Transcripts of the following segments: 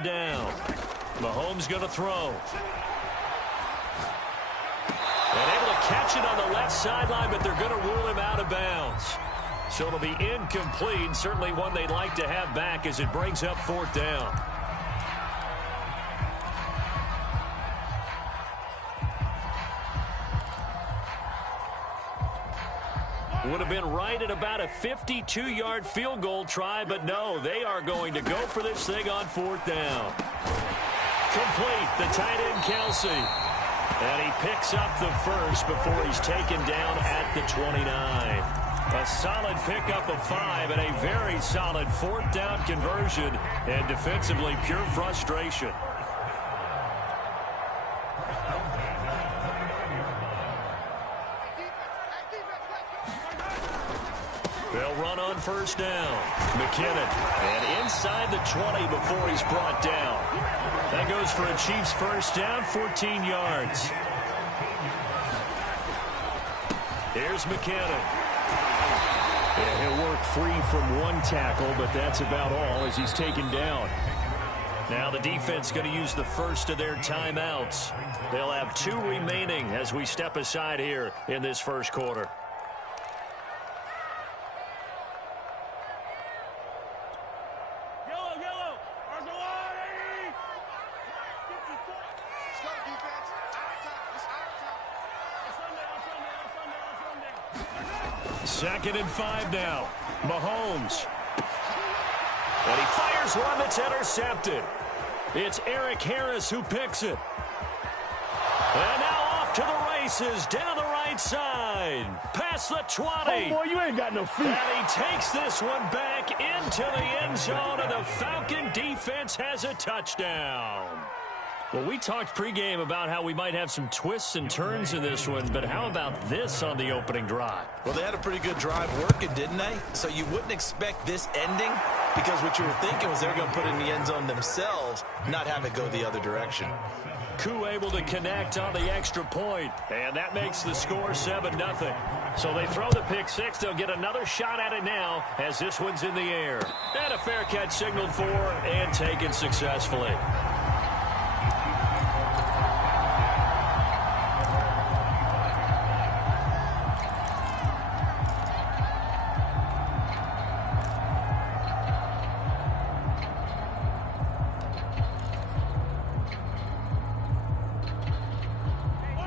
third down. Mahomes going to throw. And able to catch it on the left sideline, but they're going to rule him out of bounds. So it'll be incomplete. Certainly one they'd like to have back as it brings up fourth down. Would have been right at about a 52-yard field goal try, but no, they are going to go for this thing on fourth down. Complete, the tight end Kelsey. And he picks up the first before he's taken down at the 29. A solid pickup of 5 and a very solid fourth down conversion, and defensively pure frustration. They'll run on first down. McKinnon, and inside the 20 before he's brought down. That goes for a Chiefs first down, 14 yards. Here's McKinnon. Yeah, he'll work free from one tackle, but that's about all as he's taken down. Now the defense going to use the first of their timeouts. They'll have 2 remaining as we step aside here in this first quarter. Second and 5 now. Mahomes. And he fires one that's intercepted. It's Eric Harris who picks it. And now off to the races down the right side. Past the 20. Oh, boy, you ain't got no feet. And he takes this one back into the end zone, and the Falcon defense has a touchdown. Well, we talked pregame about how we might have some twists and turns in this one, but how about this on the opening drive? Well, they had a pretty good drive working, didn't they? So you wouldn't expect this ending, because what you were thinking was they're going to put it in the end zone themselves, not have it go the other direction. Koo able to connect on the extra point, and that makes the score 7-0. So they throw the pick six. They'll get another shot at it now as this one's in the air. And a fair catch signaled for and taken successfully.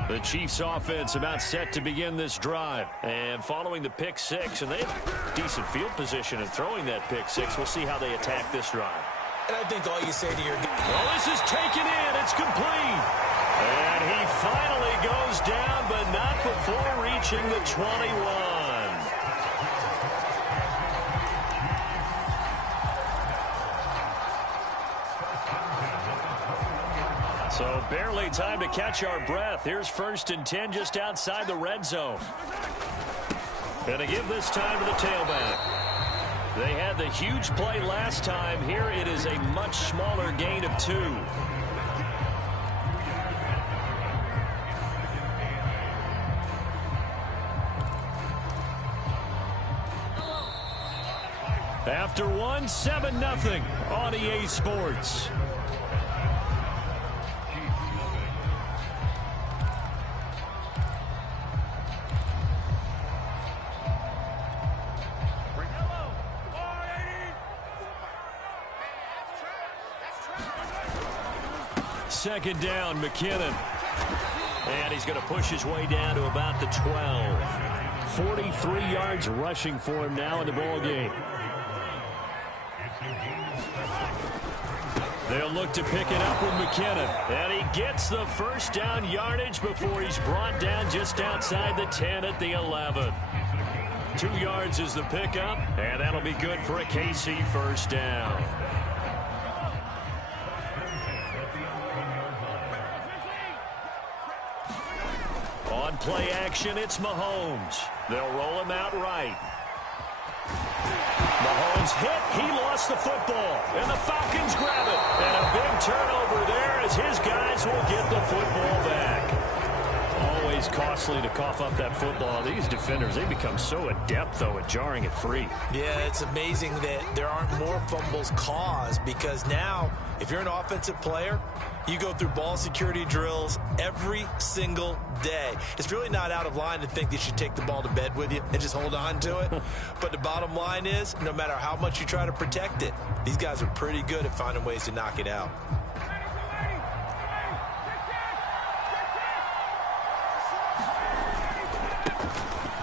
The Chiefs offense about set to begin this drive. And following the pick six, and they have decent field position in throwing that pick six. We'll see how they attack this drive. And I think all you say to your... Well, this is taken in. It's complete. And he finally goes down, but not before reaching the 21. So barely time to catch our breath. Here's 1st and 10 just outside the red zone. And to give this time to the tailback. They had the huge play last time. Here it is a much smaller gain of 2. After 1, 7-0 on EA Sports. Second down, McKinnon. And he's going to push his way down to about the 12. 43 yards rushing for him now in the ball game. They'll look to pick it up with McKinnon. And he gets the first down yardage before he's brought down just outside the 10 at the 11. 2 yards is the pickup, and that'll be good for a KC first down. On play action, it's Mahomes. They'll roll him out right. Mahomes hit. He lost the football. And the Falcons grab it. And a big turnover there as his guys will get the football back. Always costs nicely to cough up that football. These defenders, they become so adept, though, at jarring it free. Yeah, it's amazing that there aren't more fumbles caused, because now, if you're an offensive player, you go through ball security drills every single day. It's really not out of line to think that you should take the ball to bed with you and just hold on to it. But the bottom line is, no matter how much you try to protect it, these guys are pretty good at finding ways to knock it out.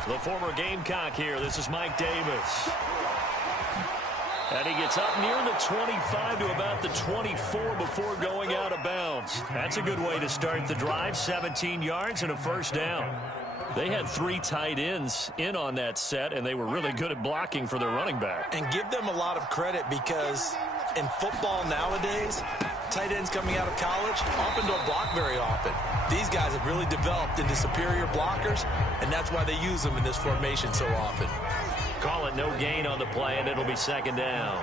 The former Gamecock here. This is Mike Davis. And he gets up near the 25 to about the 24 before going out of bounds. That's a good way to start the drive. 17 yards and a first down. They had 3 tight ends in on that set, and they were really good at blocking for their running back. And give them a lot of credit, because in football nowadays, tight ends coming out of college often don't block very often. These guys have really developed into superior blockers, and that's why they use them in this formation so often. Call it no gain on the play, and it'll be second down.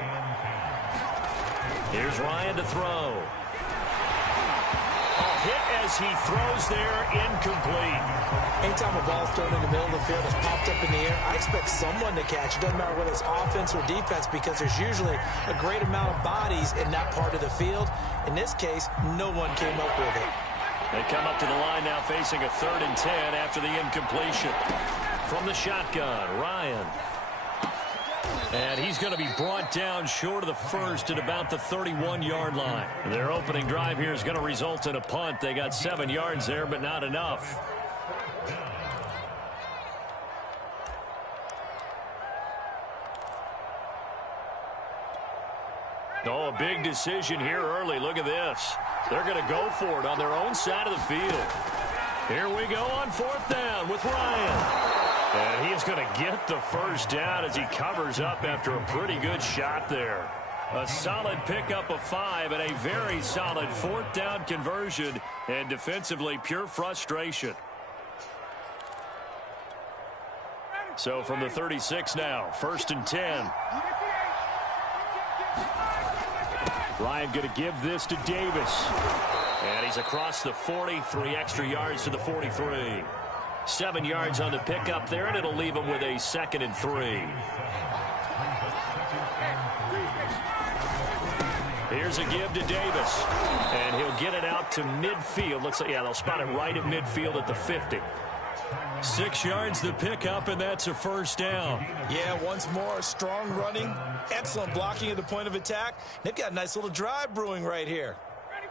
Here's Ryan to throw. A hit as he throws there, incomplete. Anytime a ball's thrown in the middle of the field, it's popped up in the air, I expect someone to catch it. Doesn't matter whether it's offense or defense, because there's usually a great amount of bodies in that part of the field. In this case, no one came up with it. They come up to the line now, facing a 3rd and 10 after the incompletion. From the shotgun, Ryan. And he's going to be brought down short of the first at about the 31-yard line. Their opening drive here is going to result in a punt. They got 7 yards there, but not enough. Oh, a big decision here early. Look at this. They're going to go for it on their own side of the field. Here we go on 4th down with Ryan. And he is going to get the first down as he covers up after a pretty good shot there. A solid pickup of 5 and a very solid 4th down conversion, and defensively pure frustration. So from the 36 now, 1st and 10. Ryan going to give this to Davis. And he's across the 40, 3 extra yards to the 43. 7 yards on the pickup there, and it'll leave him with a 2nd and 3. Here's a give to Davis. And he'll get it out to midfield. Looks like, yeah, they'll spot it right at midfield at the 50. 6 yards the pickup, and that's a first down. Yeah, once more, strong running, excellent blocking at the point of attack. They've got a nice little drive brewing right here.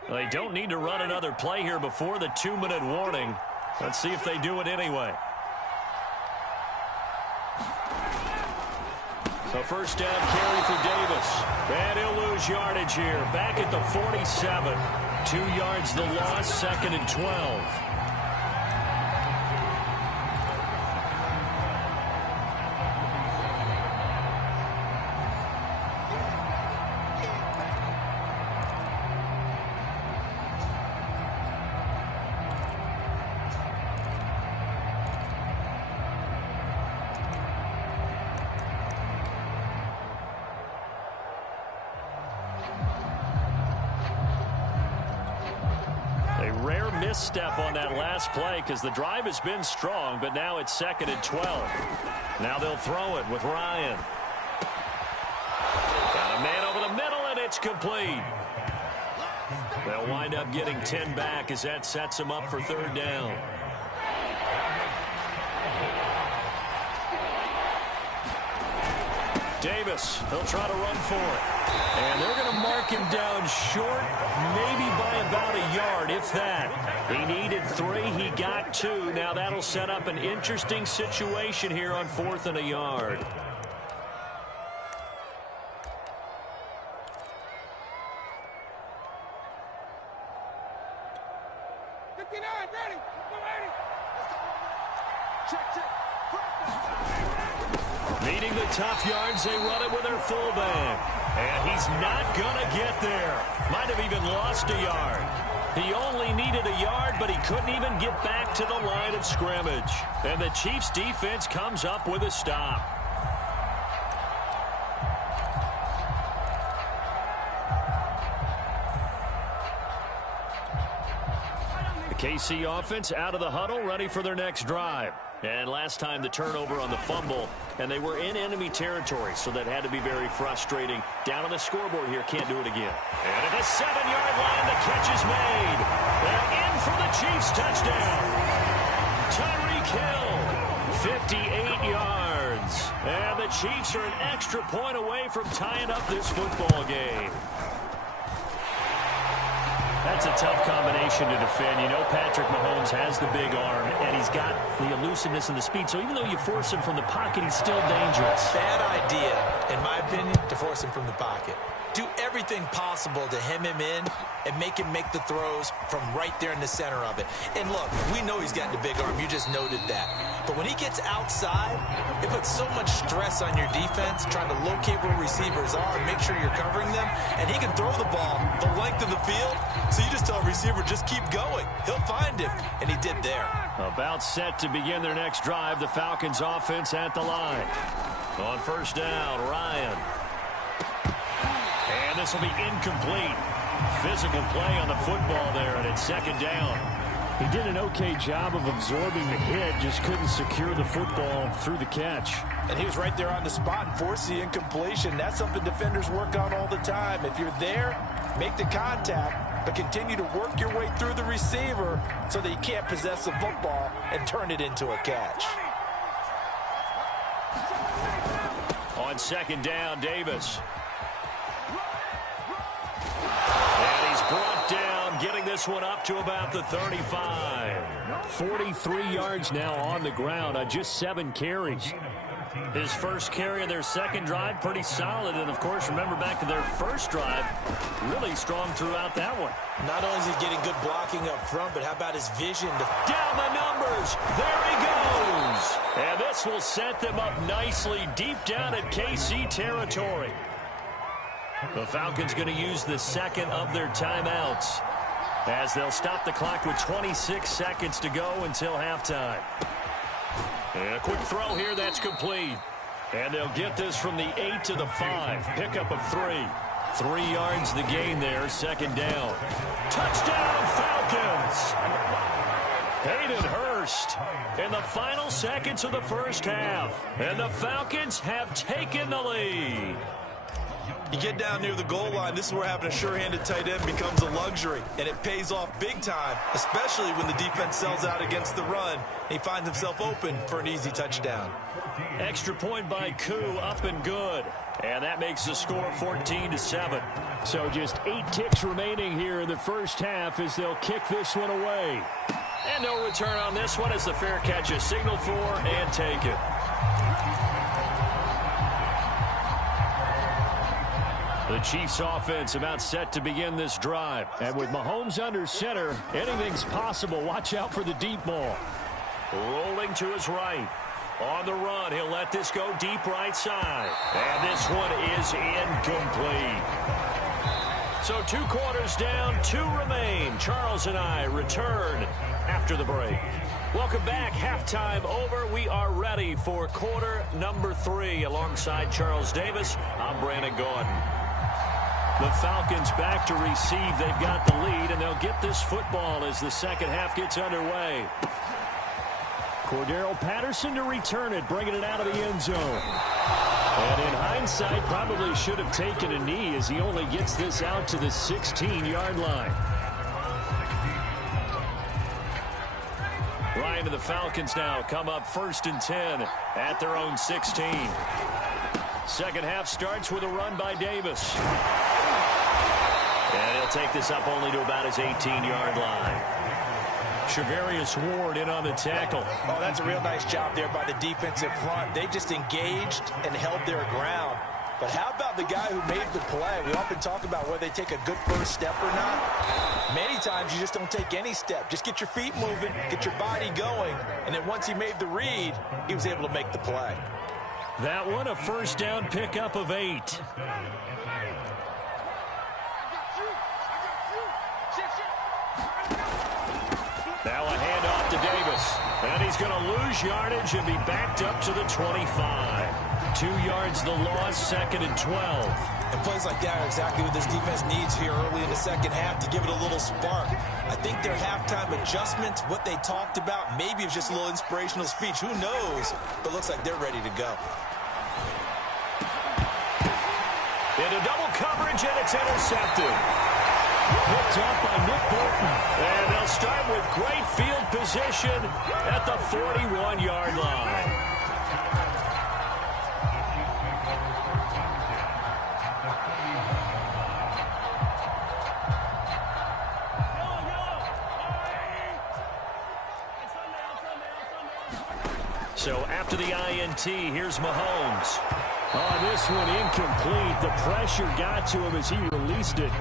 They don't need to run another play here before the 2-minute warning. Let's see if they do it anyway. So first down carry for Davis. And he'll lose yardage here. Back at the 47. 2 yards the loss, 2nd and 12. Misstep on that last play, because the drive has been strong, but now it's 2nd and 12. Now they'll throw it with Ryan. Got a man over the middle, and it's complete. They'll wind up getting 10 back as that sets them up for 3rd down. Davis, he'll try to run for it. And they're going to mark him down short, maybe by about a yard, if that. He needed 3, he got 2. Now that'll set up an interesting situation here on 4th and a yard. Needing the tough yards, they run it with their fullback. And he's not going to get there. Might have even lost a yard. He only needed a yard, but he couldn't even get back to the line of scrimmage. And the Chiefs' defense comes up with a stop. KC offense out of the huddle, ready for their next drive. And last time the turnover on the fumble, and they were in enemy territory, so that had to be very frustrating. Down on the scoreboard here, can't do it again. And at the 7-yard line, the catch is made. They're in for the Chiefs touchdown. Tyreek Hill, 58 yards. And the Chiefs are an extra point away from tying up this football game. That's a tough combination to defend. You know Patrick Mahomes has the big arm, and he's got the elusiveness and the speed. So even though you force him from the pocket, he's still dangerous. Bad idea, in my opinion, to force him from the pocket. Do everything possible to hem him in and make him make the throws from right there in the center of it. And look, we know he's got the big arm. You just noted that. But when he gets outside, it puts so much stress on your defense trying to locate where receivers are and make sure you're covering them. And he can throw the ball the length of the field, so you just tell a receiver, just keep going. He'll find him, and he did there. About set to begin their next drive, the Falcons offense at the line. On first down, Ryan. And this will be incomplete. Physical play on the football there, and it's second down. He did an okay job of absorbing the hit, just couldn't secure the football through the catch. And he was right there on the spot and forced the incompletion. That's something defenders work on all the time. If you're there, make the contact, but continue to work your way through the receiver so that you can't possess the football and turn it into a catch. On second down, Davis. Brought down, getting this one up to about the 35. 43 yards now on the ground on just 7 carries. His first carry of their second drive, pretty solid. And, of course, remember back to their first drive, really strong throughout that one. Not only is he getting good blocking up front, but how about his vision? Down the numbers. There he goes. And this will set them up nicely deep down at KC territory. The Falcons going to use the second of their timeouts as they'll stop the clock with 26 seconds to go until halftime. And a quick throw here, that's complete. And they'll get this from the 8 to the 5. Pickup of 3. 3 yards the gain there, second down. Touchdown, Falcons! Hayden Hurst in the final seconds of the first half. And the Falcons have taken the lead. You get down near the goal line, this is where having a sure-handed tight end becomes a luxury, and it pays off big time, especially when the defense sells out against the run, and he finds himself open for an easy touchdown. Extra point by Koo, up and good, and that makes the score 14-7. So just 8 ticks remaining here in the first half as they'll kick this one away. And no return on this one as the fair catch is signaled for and taken. The Chiefs offense about set to begin this drive. And with Mahomes under center, anything's possible. Watch out for the deep ball. Rolling to his right. On the run, he'll let this go deep right side. And this one is incomplete. So 2 quarters down, 2 remain. Charles and I return after the break. Welcome back. Halftime over. We are ready for quarter number 3. Alongside Charles Davis, I'm Brandon Gordon. The Falcons back to receive. They've got the lead, and they'll get this football as the second half gets underway. Cordero Patterson to return it, bringing it out of the end zone. And in hindsight, probably should have taken a knee as he only gets this out to the 16-yard line. Ryan to the Falcons now come up 1st and 10 at their own 16. Second half starts with a run by Davis. And he'll take this up only to about his 18-yard line. Shavarius Ward in on the tackle. Oh, that's a real nice job there by the defensive front. They just engaged and held their ground. But how about the guy who made the play? We often talk about whether they take a good first step or not. Many times you just don't take any step. Just get your feet moving, get your body going, and then once he made the read, he was able to make the play. That one, a first down pickup of 8. Now a handoff to Davis. And he's going to lose yardage and be backed up to the 25. 2 yards the loss, 2nd and 12. And plays like that are exactly what this defense needs here early in the second half to give it a little spark. I think their halftime adjustments, what they talked about, maybe it's just a little inspirational speech. Who knows? But it looks like they're ready to go. Into double coverage, and it's intercepted. Picked up by Nick Bolton. And they'll start with great field position at the 41-yard line. So after the INT, here's Mahomes. On this one, incomplete. The pressure got to him as he released it.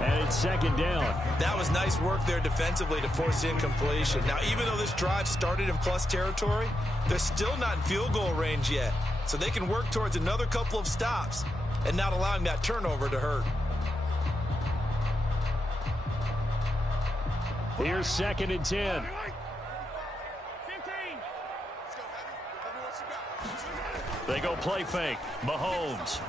And it's second down. That was nice work there defensively to force incompletion. Now, even though this drive started in plus territory, they're still not in field goal range yet. So they can work towards another couple of stops and not allowing that turnover to hurt. Here's second and 10. They go play fake. Mahomes.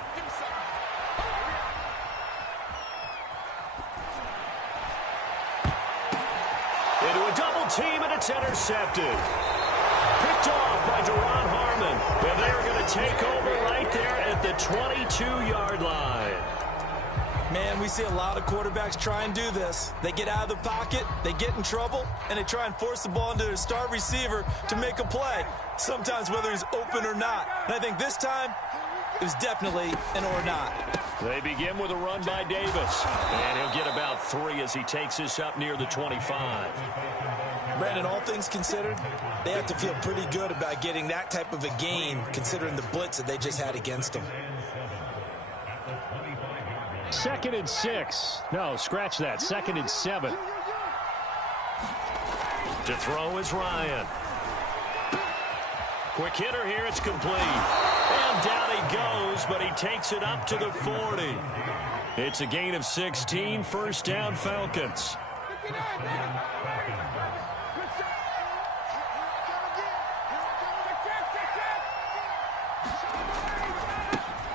Into a double team, and it's intercepted. Picked off by Deron Harmon. And they're going to take over right there at the 22-yard line. Man, we see a lot of quarterbacks try and do this. They get out of the pocket, they get in trouble, and they try and force the ball into their star receiver to make a play, sometimes whether he's open or not. And I think this time, it was definitely an or not. They begin with a run by Davis. And he'll get about 3 as he takes this up near the 25. Brandon, all things considered, they have to feel pretty good about getting that type of a gain, considering the blitz that they just had against them. Second and 6. No, scratch that. Second and 7. To throw is Ryan. Quick hitter here. It's complete. And down he goes, but he takes it up to the 40. It's a gain of 16. First down, Falcons.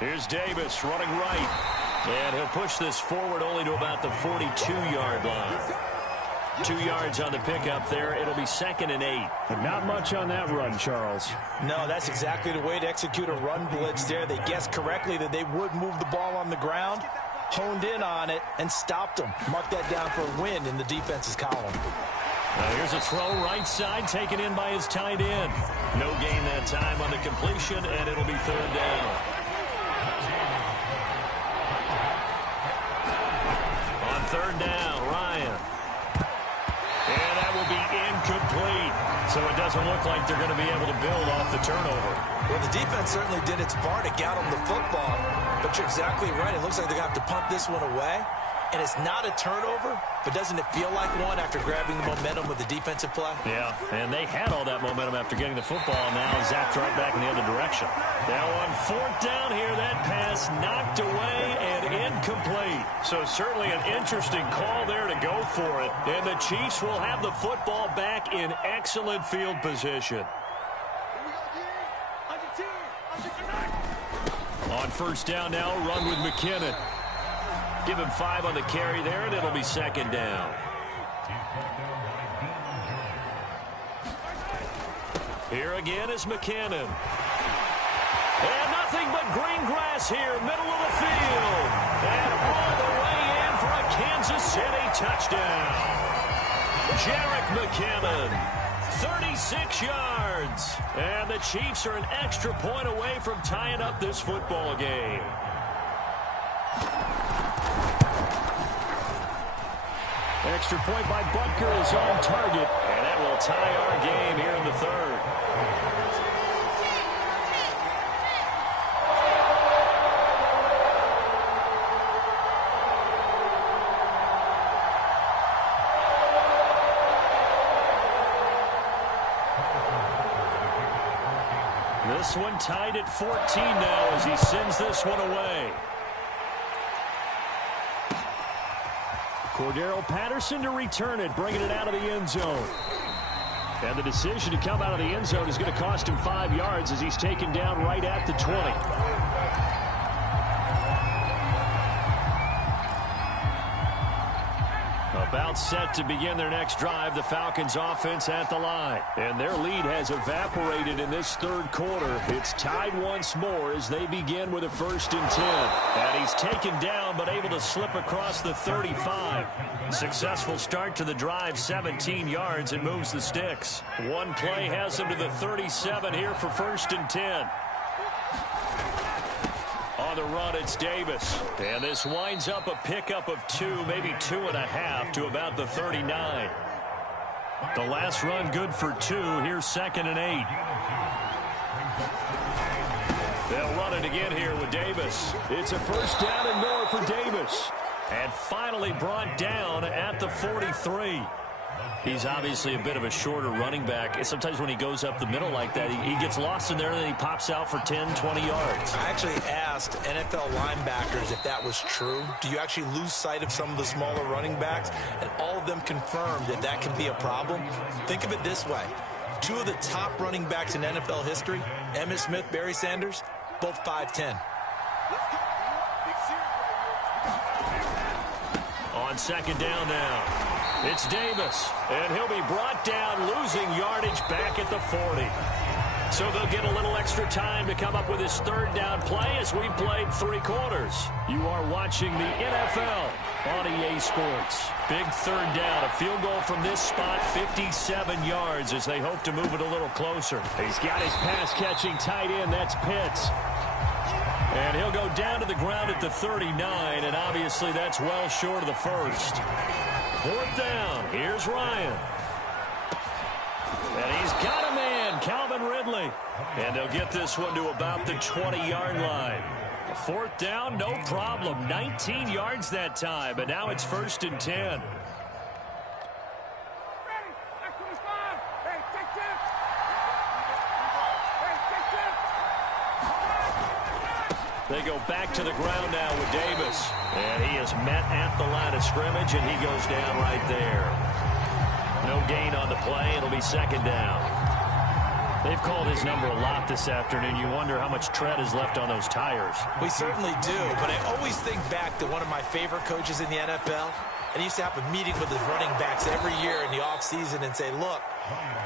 Here's Davis running right. And he'll push this forward only to about the 42-yard line. 2 yards on the pickup there. It'll be second and 8. But not much on that run, Charles. No, that's exactly the way to execute a run blitz there. They guessed correctly that they would move the ball on the ground, honed in on it, and stopped them. Mark that down for a win in the defense's column. Now here's a throw right side taken in by his tight end. No gain that time on the completion, and it'll be third down. Third down, Ryan. And that will be incomplete. So it doesn't look like they're going to be able to build off the turnover. Well, the defense certainly did its part to get them the football. But you're exactly right. It looks like they're going to have to punt this one away. And it's not a turnover, but doesn't it feel like one after grabbing the momentum with the defensive play? Yeah, and they had all that momentum after getting the football. Now zapped right back in the other direction. Now on fourth down here, that pass knocked away and incomplete. So certainly an interesting call there to go for it. And the Chiefs will have the football back in excellent field position. On first down now, run with McKinnon. Give him 5 on the carry there, and it'll be second down. Here again is McKinnon. And nothing but green grass here, middle of the field. And all the way in for a Kansas City touchdown. Jerick McKinnon, 36 yards. And the Chiefs are an extra point away from tying up this football game. Extra point by Butker is on target. And that will tie our game here in the third. This one tied at 14 now as he sends this one away. Cordero Patterson to return it, bringing it out of the end zone. And the decision to come out of the end zone is going to cost him 5 yards as he's taken down right at the 20. About set to begin their next drive, the Falcons offense at the line. And their lead has evaporated in this third quarter. It's tied once more as they begin with a 1st and 10. And he's taken down but able to slip across the 35. Successful start to the drive, 17 yards, and moves the sticks. One play has him to the 37 here for 1st and 10. On the run, it's Davis. And this winds up a pickup of 2, maybe 2.5 to about the 39. The last run good for 2. Here's 2nd and 8. They'll run it again here with Davis. It's a 1st down and more for Davis. And finally brought down at the 43. He's obviously a bit of a shorter running back. Sometimes when he goes up the middle like that, he gets lost in there and then he pops out for 10, 20 yards. I actually asked NFL linebackers if that was true. Do you actually lose sight of some of the smaller running backs? And all of them confirmed that that can be a problem. Think of it this way. 2 of the top running backs in NFL history, Emmitt Smith, Barry Sanders, both 5'10". On 2nd down now. It's Davis, and he'll be brought down, losing yardage back at the 40. So they'll get a little extra time to come up with his 3rd down play as we've played 3 quarters. You are watching the NFL on EA Sports. Big 3rd down, a field goal from this spot, 57 yards as they hope to move it a little closer. He's got his pass-catching tight end, that's Pitts. And he'll go down to the ground at the 39, and obviously that's well short of the 1st. 4th down. Here's Ryan. And he's got a man, Calvin Ridley. And they'll get this one to about the 20-yard line. 4th down, no problem. 19 yards that time, but now it's 1st and 10. They go back to the ground now with Davis. And he is met at the line of scrimmage, and he goes down right there. No gain on the play. It'll be 2nd down. They've called his number a lot this afternoon. You wonder how much tread is left on those tires. We certainly do, but I always think back to one of my favorite coaches in the NFL. And he used to have a meeting with his running backs every year in the offseason and say, look,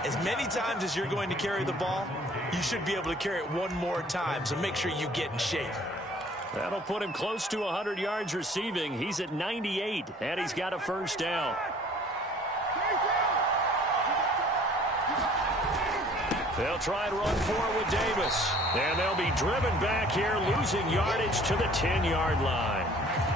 as many times as you're going to carry the ball, you should be able to carry it one more time, so make sure you get in shape. That'll put him close to 100 yards receiving. He's at 98, and he's got a 1st down. They'll try and run for it with Davis. And they'll be driven back here, losing yardage to the 10-yard line.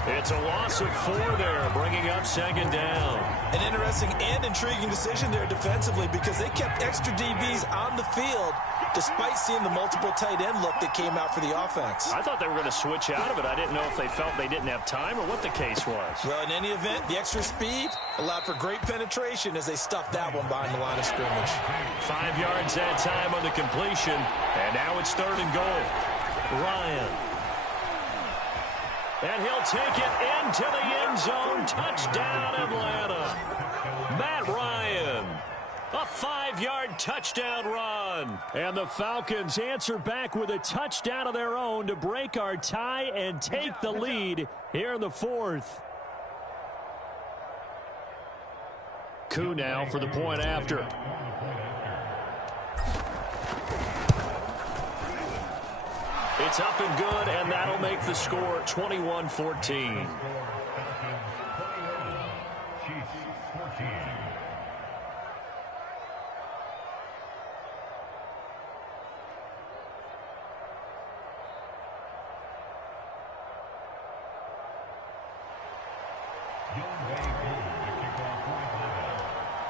It's a loss of 4 there, bringing up 2nd down. An interesting and intriguing decision there defensively because they kept extra DBs on the field despite seeing the multiple tight end look that came out for the offense. I thought they were going to switch out of it. I didn't know if they felt they didn't have time or what the case was. Well, in any event, the extra speed allowed for great penetration as they stuffed that one behind the line of scrimmage. 5 yards that time on the completion, and now it's 3rd and goal. Ryan. And he'll take it into the end zone. Touchdown, Atlanta. Matt Ryan. A 5-yard touchdown run. And the Falcons answer back with a touchdown of their own to break our tie and take the lead here in the 4th. Koo now for the point after. It's up and good, and that'll make the score 21-14.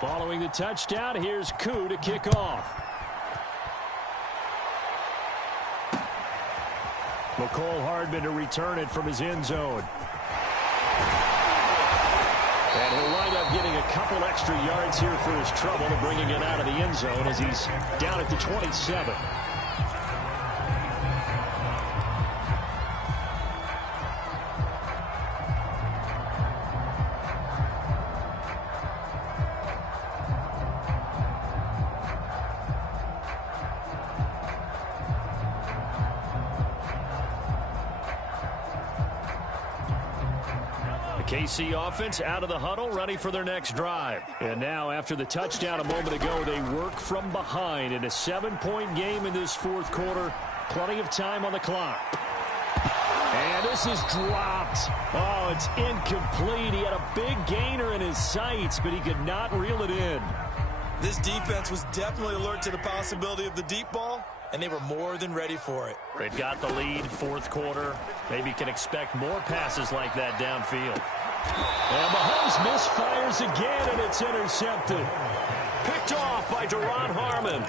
Following the touchdown, here's Koo to kick off. McCole Hardman to return it from his end zone. And he'll wind up getting a couple extra yards here for his trouble to bringing it out of the end zone as he's down at the 27. KC offense out of the huddle, ready for their next drive. And now, after the touchdown a moment ago, they work from behind in a 7-point game in this fourth quarter. Plenty of time on the clock. And this is dropped. Oh, it's incomplete. He had a big gainer in his sights, but he could not reel it in. This defense was definitely alert to the possibility of the deep ball, and they were more than ready for it. They've got the lead, fourth quarter. Maybe can expect more passes like that downfield. And Mahomes misfires again, and it's intercepted. Picked off by Duron Harmon.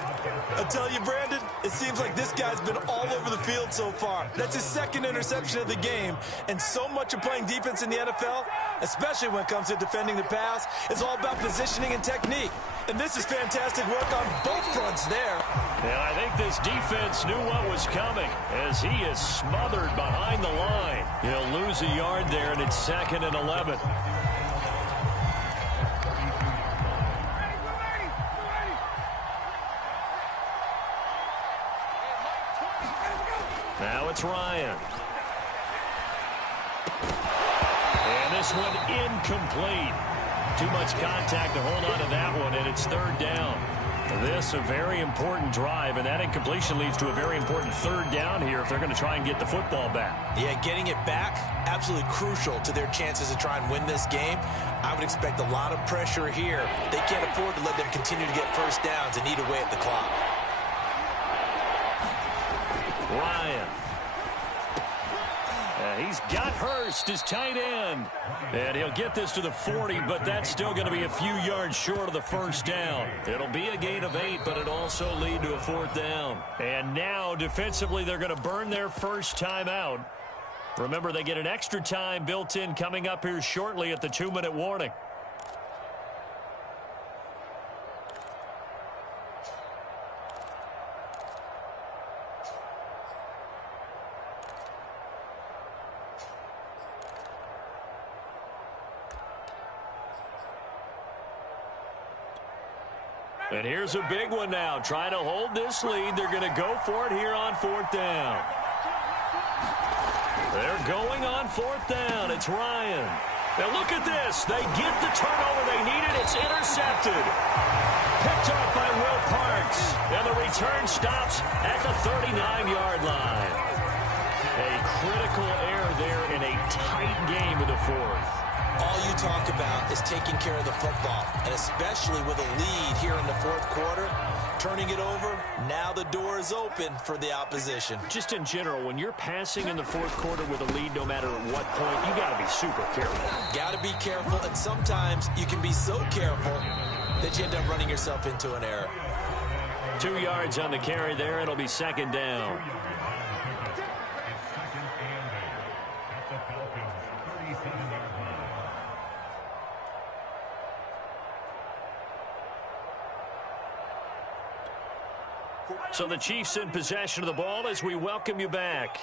I tell you, Brandon, it seems like this guy's been all over the field so far. That's his second interception of the game. And so much of playing defense in the NFL, especially when it comes to defending the pass, is all about positioning and technique. And this is fantastic work on both fronts there. And I think this defense knew what was coming as he is smothered behind the line. He'll lose a yard there, and it's 2nd and 11. Now it's Ryan. And this one incomplete. Too much contact to hold on to that one, and it's 3rd down. This a very important drive, and that incompletion leads to a very important 3rd down here if they're going to try and get the football back. Yeah, getting it back, absolutely crucial to their chances to try and win this game. I would expect a lot of pressure here. They can't afford to let them continue to get first downs and eat away at the clock. Ryan. He's got Hurst, his tight end. And he'll get this to the 40, but that's still going to be a few yards short of the first down. It'll be a gain of 8, but it'll also lead to a 4th down. And now, defensively, they're going to burn their first time out. Remember, they get an extra time built in coming up here shortly at the 2-minute warning. And here's a big one now. Trying to hold this lead. They're going to go for it here on 4th down. They're going on 4th down. It's Ryan. Now look at this. They get the turnover they needed. It's intercepted. Picked up by Will Parks. And the return stops at the 39-yard line. A critical error there in a tight game in the 4th. All you talk about is taking care of the football, and especially with a lead here in the 4th quarter, turning it over, now the door is open for the opposition. Just in general, when you're passing in the 4th quarter with a lead, no matter at what point, you got to be super careful. Got to be careful, and sometimes you can be so careful that you end up running yourself into an error. 2 yards on the carry there. It'll be 2nd down. So the Chiefs in possession of the ball as we welcome you back.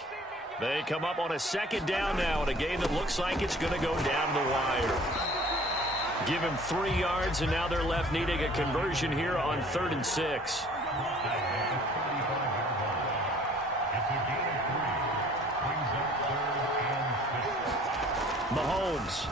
They come up on a 2nd down now in a game that looks like it's going to go down the wire. Give him 3 yards, and now they're left needing a conversion here on 3rd and 6. Mahomes.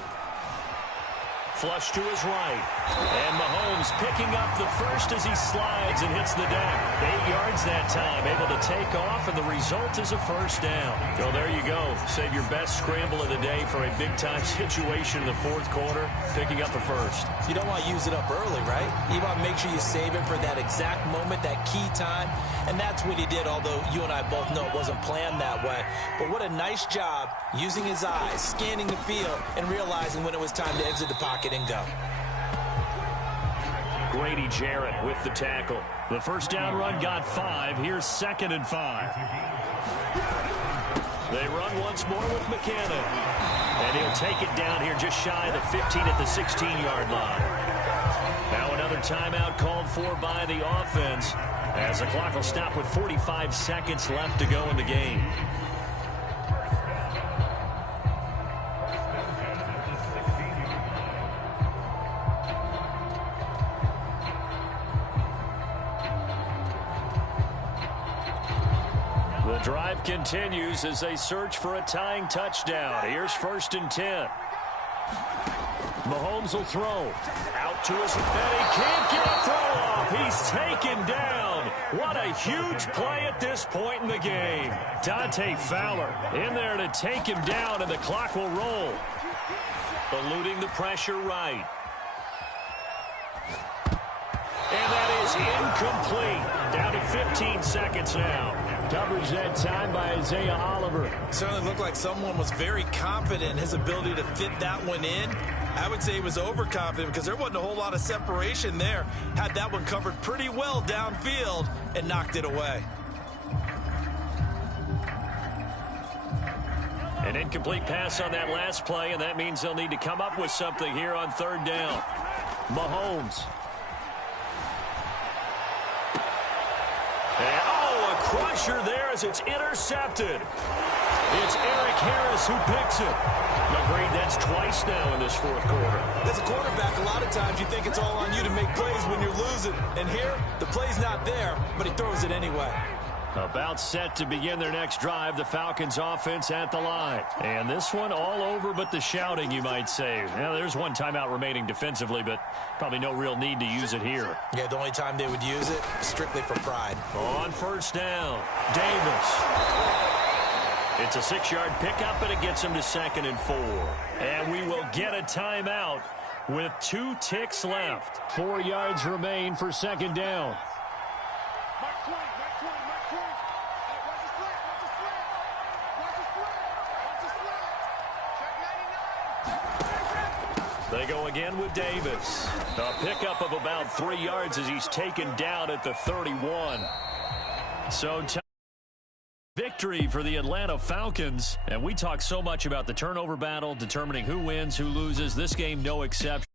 Flush to his right. And Mahomes picking up the first as he slides and hits the deck. 8 yards that time, able to take off, and the result is a 1st down. So there you go. Save your best scramble of the day for a big-time situation in the 4th quarter, picking up the first. You don't want to use it up early, right? You want to make sure you save it for that exact moment, that key time, and that's what he did, although you and I both know it wasn't planned that way. But what a nice job using his eyes, scanning the field, and realizing when it was time to exit the pocket and go. Grady Jarrett with the tackle. The 1st down run got 5. Here's 2nd and 5. They run once more with McKinnon. And he'll take it down here just shy of the 15 at the 16-yard line. Now another timeout called for by the offense as the clock will stop with 45 seconds left to go in the game. The drive continues as they search for a tying touchdown. Here's 1st and 10. Mahomes will throw. Out to his, and he can't get a throw off. He's taken down. What a huge play at this point in the game. Dante Fowler in there to take him down, and the clock will roll. Eluding the pressure right. And that is incomplete. Down to 15 seconds now. Coverage that time by Isaiah Oliver. Certainly looked like someone was very confident in his ability to fit that one in. I would say he was overconfident because there wasn't a whole lot of separation there. Had that one covered pretty well downfield and knocked it away. An incomplete pass on that last play, and that means they'll need to come up with something here on third down. Mahomes. And, a crusher there as it's intercepted. It's Eric Harris who picks it. Agreed, that's twice now in this fourth quarter. As a quarterback, a lot of times you think it's all on you to make plays when you're losing. And here, the play's not there, but he throws it anyway. About set to begin their next drive, the Falcons offense at the line. And this one all over but the shouting, you might say. Now, there's one timeout remaining defensively, but probably no real need to use it here. Yeah, the only time they would use it, strictly for pride. On first down, Davis. It's a 6-yard pickup, and it gets him to 2nd and 4. And we will get a timeout with 2 ticks left. 4 yards remain for 2nd down. They go again with Davis. A pickup of about 3 yards as he's taken down at the 31. So victory for the Atlanta Falcons. And we talk so much about the turnover battle, determining who wins, who loses. This game, no exception.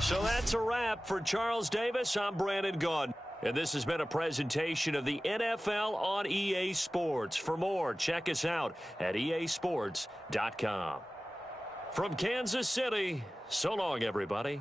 So that's a wrap for Charles Davis. I'm Brandon Gaudin. And this has been a presentation of the NFL on EA Sports. For more, check us out at easports.com. From Kansas City, so long, everybody.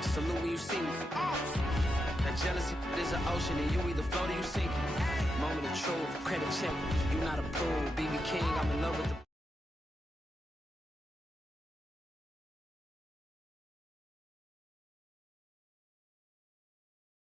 Salute when you see me. That jealousy is an ocean, and you either float or you sink. Moment of truth, credit check. You not approved. BB King, I'm in love with the